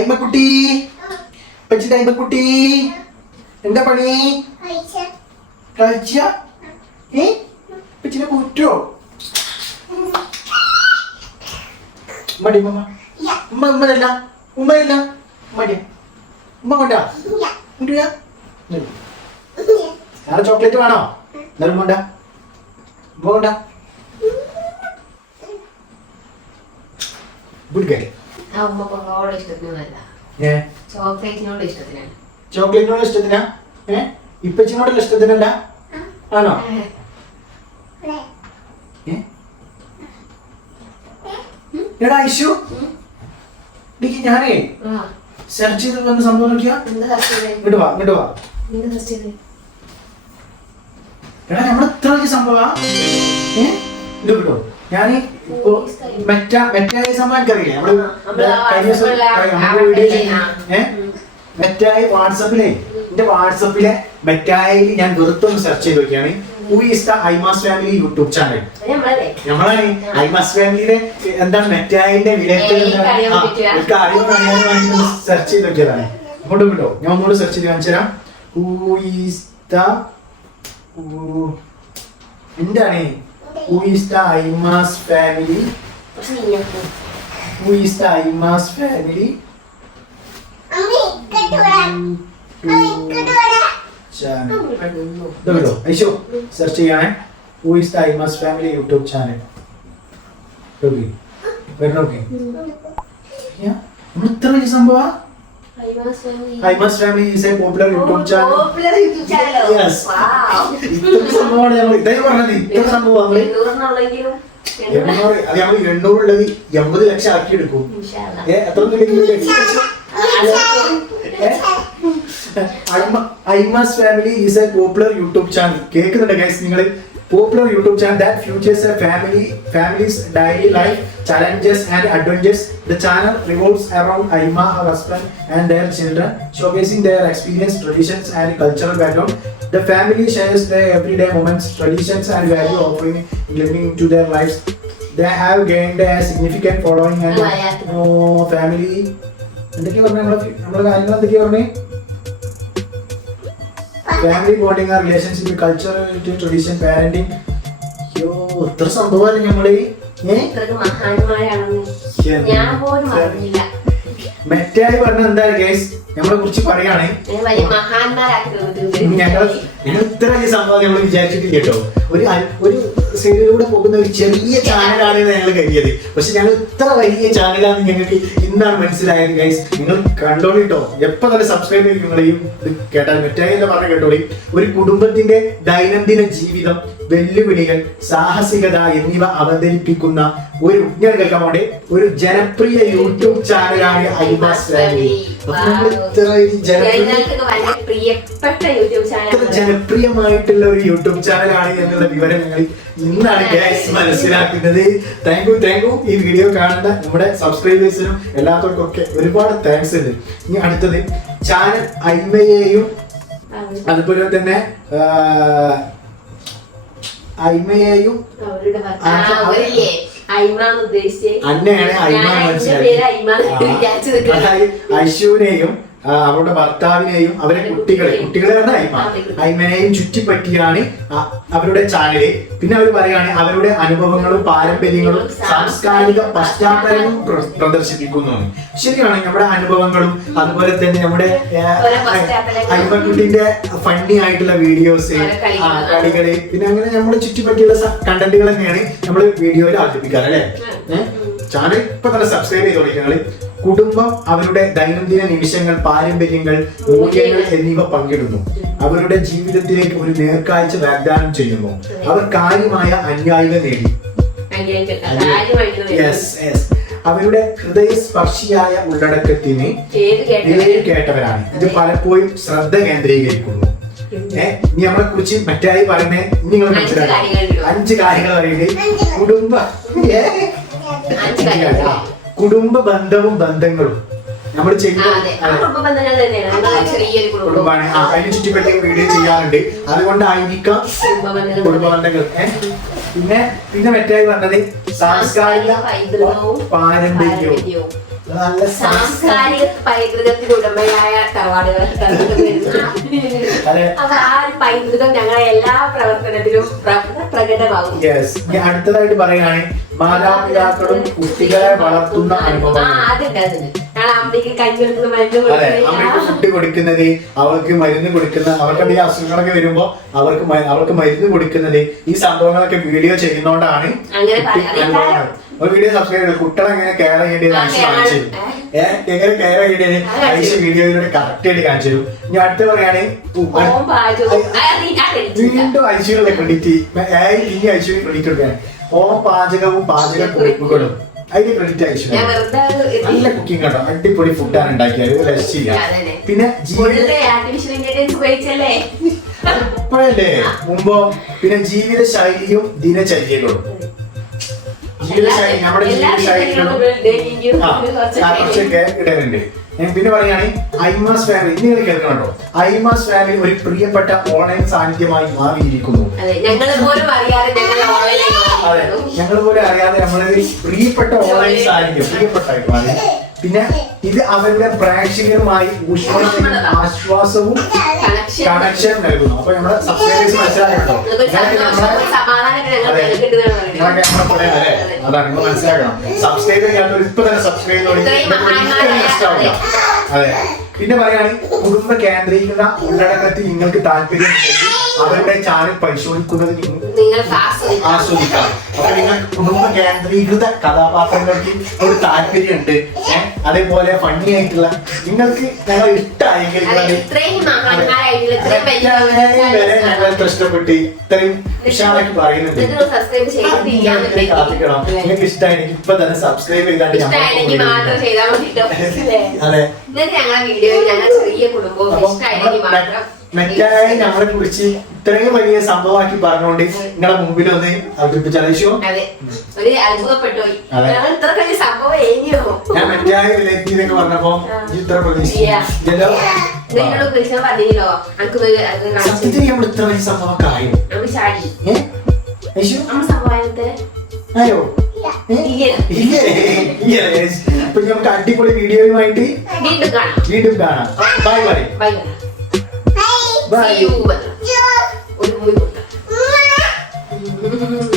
അയ്മക്കുട്ടി പച്ചിന്റെ അയ്മക്കുട്ടി എന്താ പണി? കളിച്ച പച്ചിനെ കൂറ്റോ? മടി ഉമ്മ ഉമ്മ ഉമ്മയല്ല ഉമ്മയല്ല മടിയ ഉമ്മ കൊണ്ടാ വേറെ ചോക്ലേറ്റ് വേണോ? എന്നാലും കൊണ്ട ഉമ്മ കൊണ്ട ചോക്ലേറ്റിനോട് ഇഷ്ടത്തിനാ? ഇപ്പച്ചിനോടുള്ള ഇഷ്ടത്തിനല്ല ആണോ? എടാ ഐശു ഞാനേ സെർച്ച് ചെയ്ത് വന്ന സംഭവം നോക്കിയാ ഇങ്ങോട്ട് വാ എടാ നമ്മളെത്ര വലിയ സംഭവാ ഇത് കിട്ടോ. ഞാൻ ഇപ്പോ മെറ്റായി സംഭവം എനിക്കറിയില്ലേ നമ്മള് മെറ്റായി വാട്സപ്പിലെ എന്റെ വാട്സപ്പിലെ മെറ്റായിൽ ഞാൻ വെറുത്തൊന്ന് സെർച്ച് ചെയ്ത് നോക്കിയാണ് Who is the IMAS family YouTube channel? നമ്മളാണ് IMAS ഫാമിലിയുടെ എന്താണ് മെറ്റായിന്റെ സെർച്ച് ചെയ്ത് നോക്കിയതാണ്. അങ്ങോട്ട് കിട്ടോ ഞാൻ ഒന്നുകൂടെ സെർച്ച് ചെയ്ത് കാണിച്ചു തരാം. Who is the എന്താണ് Who is the IMAS family? Who is the IMAS family? Search ചെയ്യണേ. Who is the IMAS family YouTube channel? ഇത്ര വലിയ സംഭവം. IMAS family is a popular YouTube channel. Yes. ഇത്ര സംഭവമാണ് ഞങ്ങൾ ഇതായി പറഞ്ഞത്. ഇത്ര സംഭവം അത് ഞങ്ങൾ 800 ഉള്ളത് 80 ലക്ഷം ആക്കി എടുക്കും. എത്ര IMAS family is a popular YouTube channel. കേൾക്കുന്നുണ്ട് ഗൈസ് നിങ്ങൾ? Popular YouTube channel that features a family's daily life challenges and adventures. The channel revolves around Aima, her husband, and their children, showcasing their experience, traditions, and cultural background. The family shares their everyday moments, traditions, and value offering living into their lives. They have gained a significant following and family. എന്തൊക്കെയാ പറഞ്ഞേ നമ്മളെ കാര്യങ്ങൾ എന്തൊക്കെയാ പറഞ്ഞേ? Family bonding, relationship, culture, tradition, parenting. അയ്യോ ഇത്ര സംഭവമാണ് ഞമ്മള് മെറ്റായി പറഞ്ഞത് എന്താണ് ഗൈസ്? നമ്മളെ കുറിച്ച് പറയാണ്. ഞങ്ങൾ ഇത്ര വലിയ സംഭവം നമ്മൾ വിചാരിച്ചിട്ടില്ല കേട്ടോ. ഒരു സൈഡിലൂടെ പോകുന്ന ഒരു ചെറിയ ചാനലാണ് ഞങ്ങൾ കരുതിയത്. പക്ഷെ ഞങ്ങൾ ഇത്ര വലിയ ചാനലാണെന്ന് ഞങ്ങൾക്ക് ഇന്നാണ് മനസ്സിലായത് ഗൈസ്. നിങ്ങൾ കണ്ടോളിട്ടോ. എപ്പോ തന്നെ സബ്സ്ക്രൈബ് ചെയ്യും. നിങ്ങളെയും ഇത് കേട്ടാൽ മെറ്റായി എന്ന് പറഞ്ഞ കേട്ടോളി. ഒരു കുടുംബത്തിന്റെ ദൈനംദിന ജീവിതം, വെല്ലുവിളികൾ, സാഹസികത എന്നിവ അവതരിപ്പിക്കുന്ന ഒരു ഞാൻ കേൾക്കാൻ വേണ്ടി ഒരു ജനപ്രിയ യൂട്യൂബ് ചാനലാണ് IMAS ഫാമിലി. ജനപ്രിയമായിട്ടുള്ള ഒരു യൂട്യൂബ് ചാനലാണ് എന്നുള്ള വിവരം ഞങ്ങൾ ഇന്നാണ് ഗൈസ് മനസ്സിലാക്കുന്നത്. Thank you. ഈ വീഡിയോ കാണുന്ന നമ്മുടെ സബ്സ്ക്രൈബേഴ്സിനും എല്ലാവർക്കും ഒക്കെ ഒരുപാട് താങ്ക്സ് ഉണ്ട്. ഇനി അടുത്തത് ചാനൽ അയ്മയെയും അതുപോലെ തന്നെ അയ്മയെയും അന്നയാണ് ഐശുവിനെയും അവരുടെ ഭർത്താവിനെയും അവരെ കുട്ടികളെയാണ് അയ്മനെയും ചുറ്റിപ്പറ്റിയാണ് അവരുടെ ചാനല്. പിന്നെ അവർ പറയാണ് അവരുടെ അനുഭവങ്ങളും പാരമ്പര്യങ്ങളും സാംസ്കാരിക പശ്ചാത്തലവും പ്രദർശിപ്പിക്കുന്നു. ശരിയാണ്, നമ്മുടെ അനുഭവങ്ങളും അതുപോലെ തന്നെ നമ്മുടെ അയ്മക്കുട്ടിന്റെ ഫണ്ണി ആയിട്ടുള്ള വീഡിയോസ്, കളികള്, പിന്നെ അങ്ങനെ നമ്മൾ ചുറ്റിപ്പറ്റിയുള്ള കണ്ടന്റുകൾ തന്നെയാണ് നമ്മൾ വീഡിയോയിൽ അവതരിപ്പിക്കാറ് അല്ലെ. ചാനൽ ഇപ്പൊ തന്നെ സബ്സ്ക്രൈബ് ചെയ്തോളി. ഞങ്ങള് കുടുംബം അവരുടെ ദൈനംദിന നിമിഷങ്ങൾ, പാരമ്പര്യങ്ങൾ, മൂല്യങ്ങൾ എന്നിവ പങ്കിടുന്നു. അവരുടെ ജീവിതത്തിലേക്ക് ഒരു നേർക്കാഴ്ച വാഗ്ദാനം ചെയ്യുന്നു. അവർ കാര്യമായ അനുയായികൾ നേടി. അവരുടെ ഹൃദയസ്പർശിയായ ഉള്ളടക്കത്തിന് കേട്ടവരാണ്. ഇത് പലപ്പോഴും ശ്രദ്ധ കേന്ദ്രീകരിക്കുന്നു. ഇനി നമ്മളെ കുറിച്ച് മറ്റായി പറയുന്നേ നിങ്ങൾ മനസ്സിലാക്കാം. 5 കാര്യങ്ങൾ പറയുന്നത് കുടുംബ ബന്ധവും ബന്ധങ്ങളും നമ്മൾ കുടുംബാണ്. അതിനെ ചുറ്റിപ്പറ്റി വീഡിയോ ചെയ്യാറുണ്ട്. അതുകൊണ്ടായിരിക്കാം കുടുംബ ബന്ധങ്ങൾ. പിന്നെ മറ്റായി പറഞ്ഞത് സാംസ്കാരിക പാരമ്പര്യവും നല്ല സാംസ്കാരിക പൈതൃകത്തിന് ഉടമയായ തറവാടുകൾ അപ്പൊ ആ പൈതൃകം ഞങ്ങളെ എല്ലാ പ്രവർത്തനത്തിലും പ്രകടമാകും. അടുത്തതായിട്ട് പറയുകയാണെങ്കിൽ മാതാപിതാക്കളും കുട്ടികളെ വളർത്തുന്ന അനുഭവം. അമ്മയ്ക്ക് കഞ്ഞെടുക്കുന്ന അമ്മയ്ക്ക് ഫുഡ് കൊടുക്കുന്നത്, അവർക്ക് മരുന്ന് കൊടുക്കുന്ന, അവർക്ക് എന്തെങ്കിലും അസുഖങ്ങളൊക്കെ വരുമ്പോ അവർക്ക് മരുന്ന് കൊടുക്കുന്നത്, ഈ സംഭവങ്ങളൊക്കെ വീഡിയോ ചെയ്യുന്നോണ്ടാണ്. ഒരു വീഡിയോ സബ്സ്ക്രൈബ് ചെയ്ത് കുട്ടികളെ എങ്ങനെ കെയർ ചെയ്യേണ്ടത് കാണിച്ചു എങ്ങനെ കെയർ ചെയ്യേണ്ടത് ഐശ്വര്യ വീഡിയോയിലൂടെ കറക്റ്റ് ആയിട്ട് കാണിച്ചു തരും. ഇനി അടുത്ത് പറയുകയാണെങ്കിൽ വീണ്ടും ഐശ്വര്യ ക്രെഡിറ്റ് ഇനി ഐശ്വര്യ ക്രെഡിറ്റ് കൊടുക്കുകയാണ്. പാചകവും പാചക കുറിപ്പുകളും അതിന്റെ ക്രെഡിറ്റ് ഐശ്വര്യ. നല്ല കുക്കിംഗ് കേട്ടോ, അടിപൊളി ഫുഡാണ് ഉണ്ടാക്കിയത്, രക്ഷയില്ല. പിന്നെ ഇപ്പോഴല്ലേ മുമ്പോ പിന്നെ ജീവിത ശൈലിയും ദിനചര്യകളും. ജീവിതശൈലി നമ്മുടെ ജീവിതശൈലികളും കുറച്ചൊക്കെ ഇടലുണ്ട്. പിന്നെ പറയുകയാണെങ്കിൽ ഐമാസ് ഫാമിലി, നിങ്ങൾ കേൾക്കണോ? ഐമാസ് ഫാമിലി ഒരു പ്രിയപ്പെട്ട ഓൺലൈൻ സാന്നിധ്യമായി മാറിയിരിക്കുന്നു. അതെ, ഞങ്ങൾ പോലും അറിയാതെ നമ്മളൊരു പ്രിയപ്പെട്ട ഓൺലൈൻ സാന്നിധ്യം പ്രിയപ്പെട്ടായി മാറി. പിന്നെ ഇത് അവരുടെ പ്രേക്ഷകരുമായി ഊഷ്മളവും ആശ്വാസവും കണക്ഷൻ നൽകുന്നു. അപ്പൊ നമ്മുടെ സബ്സ്ക്രൈബേഴ്സ് മനസ്സിലാക്കണോ? അതാണ് നിങ്ങൾ മനസ്സിലാക്കണം. സബ്സ്ക്രൈബ് ചെയ്യാത്തവർ ഇപ്പൊ തന്നെ സബ്സ്ക്രൈബ് ചെയ്തോളി. അതെ. പിന്നെ പറയുകയാണെങ്കിൽ കുടുംബ കേന്ദ്രീകൃത ഉള്ളടക്കത്തിൽ നിങ്ങൾക്ക് താല്പര്യം അവരുടെ ചാനൽ പരിശോധിക്കുന്നത് ആസ്വദിക്കാം. അപ്പൊ നിങ്ങൾ കുടുംബ കേന്ദ്രീകൃത കഥാപാത്രങ്ങൾക്ക് ഒരു താല്പര്യമുണ്ട്, അതേപോലെ ഫണ്ണി ആയിട്ടുള്ള നിങ്ങൾക്ക് ഞങ്ങൾ ഇഷ്ടമായെങ്കിൽ ഞങ്ങൾക്ക് ഇഷ്ടപ്പെട്ട് ഇത്രയും ഉഷാറാക്കി പറയുന്നുണ്ട്. കാത്തിക്കണം. നിങ്ങൾക്ക് ഇഷ്ടമായെങ്കിൽ ഇപ്പൊ തന്നെ സബ്സ്ക്രൈബ് ചെയ്താണ്ട് അതെ. മെറ്റായി ഞങ്ങളെ കുറിച്ച് ഇത്രയും വലിയ സംഭവമാക്കി പറഞ്ഞുകൊണ്ട് നിങ്ങളെ മുമ്പിൽ ഒന്ന് അവതരിപ്പിച്ചു. ഞാൻ മെറ്റായി വിലക്കിന്നൊക്കെ പറഞ്ഞപ്പോ ഇത്ര പ്രതീക്ഷിച്ചല്ലോ. സത്യത്തിൽ നമ്മൾ ഇത്ര വലിയ സംഭവമൊക്കെ ആയോ? ആയോ? അപ്പൊ നമുക്ക് അടിപൊളി വീഡിയോയുമായിട്ട് വീണ്ടും കാണാം. Bye bye. Bye. See you.